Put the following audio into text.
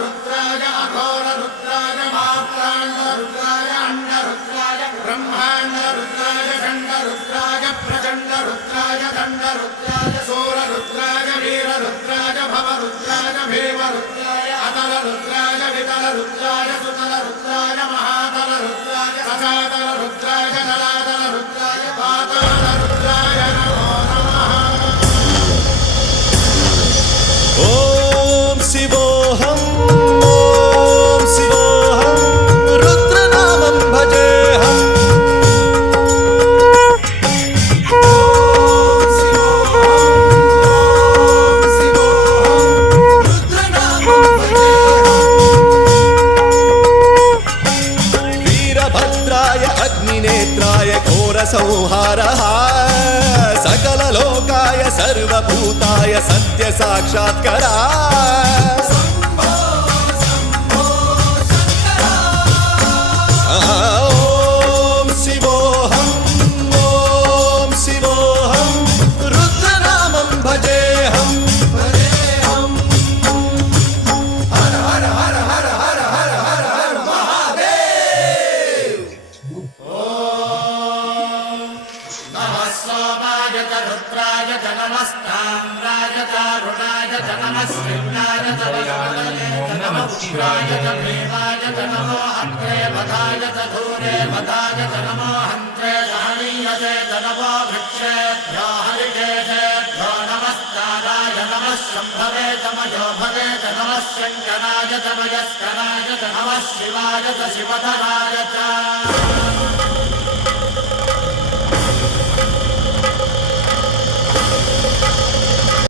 रुद्राय अघोर रुद्राय मात्राण्ड रुद्राय अंड रुद्राय ब्रह्मांड रुद्राय खंड रुद्राय प्रचंड रुद्राय दंड रुद्राय सूर रुद्राय वीर रुद्राय भव रुद्राय भीम रुद्राय अतल रुद्राय वितल रुद्राय सुतल रुद्राय महातल रुद्राय सजातल रुद्राय जलातल रुद्राय पाताल रुद्राय नमो नमः। ओम शिवोऽहम् ओम शिवोऽहम् रुद्रनामं भजेऽहम्। वीरभद्राय अग्निनेत्राय घोरसंहारः सकललोकाय सर्वभूताय सत्य साक्षात्करा। ओम शिवोऽहम् ओम शिवोऽहम् रुद्रनामं भजेऽहम्। हर हर हर हर हर हर हर हर महादेव। नमः सोमाय च रुद्राय च नमस्ताम्राय च अरुणाय च नमः सिंहाय च वैष्णवे च नमः उग्राय च भीमाय च नमो अग्रे वधाय च धूरे वधाय च नमो हन्त्रे सहनीयसे च नमो वृक्षेभ्यो हरिकेशेभ्यो नमस्काराय नमः शम्भवे च मयोभवे च नमः शङ्कराय च मयस्कराय च नमः शिवाय च शिवधराय च